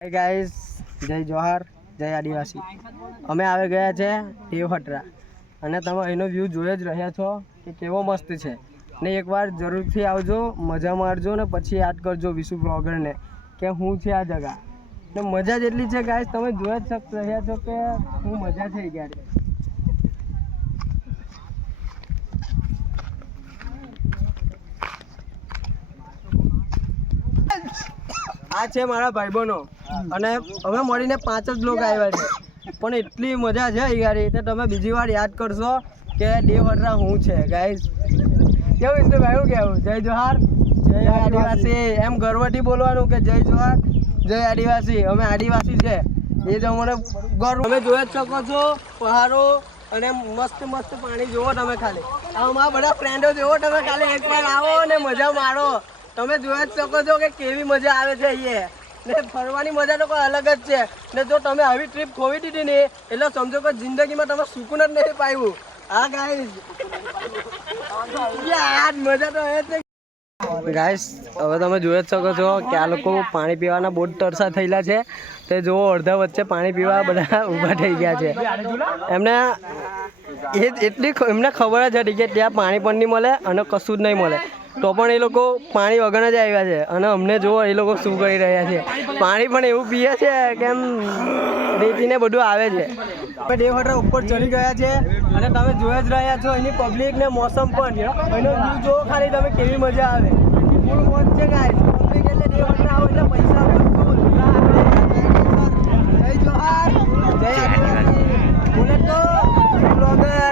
Hi guys, જય જોહાર, જય આદિવાસી. અમે આવી ગયા છે દેવહટરા અને તમે અહીંનો વ્યૂ જોઈ જ રહ્યા છો કે કેવો મસ્ત છે ને એકવાર જરૂરથી આવજો, મજા મારજો ને પછી યાદ કરજો વિશુ બ્લોગરને કે હું છે આ જગા ને મજા જ એટલી છે ગાઈસ, તમે જોઈ જ રહ્યા છો કે હું મજા થઈ ગયા છે. આ છે મારા ભાઈબંધો અને અમે મળીને 5 જ લોકો આવ્યા છે પણ એટલી મજા છે યાર એટલે તમે બીજી વાર યાદ કરશો કે દેવહટરા હું છે ગાઈસ. કેવું વિષ્ણુભાઈ, શું કહેવું? જય જોહાર, જય આદિવાસી. એમ ગર્વથી બોલવાનું કે જય જોહાર, જય આદિવાસી. અમે આદિવાસી છે એ જ અમને ગર્વ. તમે જોઈ જ શકો છો પહાડો અને મસ્ત મસ્ત પાણી જુઓ તમે ખાલી. અમારા બધા ફ્રેન્ડો જુઓ તમે ખાલી, એકવાર આવો ને મજા મારો. તમે જોઈ જ શકો છો કે કેવી મજા આવે છે અહીંયા ને ફરવાની મજા તો કોઈ અલગ જ છે ને જો તમે આવી ટ્રીપ ખોવી દીધી ને એટલે સમજો કે જિંદગીમાં તમે સુકૂન જ નથી પાયું. હા ગાઈસ, યાર મજા તો એ જ. ગાઈસ હવે તમે જોઈ જ શકો છો કે આ લોકો પાણી પીવાના બહુ તરસા થયેલા છે તે જુઓ અડધા વચ્ચે પાણી પીવા બધા ઊભા થઈ ગયા છે. એમને એમને ખબર જ હતી કે ત્યાં પાણી પણ નહીં મળે અને કશું જ નહીં મળે તો પણ એ લોકો પાણી વગર જ આવ્યા છે અને અમને જુઓ એ લોકો શું કરી રહ્યા છે. પાણી પણ એવું પીએ છે કેમ રેતીને બધું આવે છે. અમે દેવહટરા ઉપર ચડી ગયા છે અને તમે જોઈ જ રહ્યા છો એની પબ્લિક ને મોસમ પણ. એનો વ્યૂ જુઓ ખાલી તમે, કેવી મજા આવે. ફૂલ મોજ છે ગાઈસ. પબ્લિક એટલે દેવહટરા આવો એટલે પૈસા ફૂલ. જય જોહાર, જય આદિવાસી. બોલે તો બ્લોગર.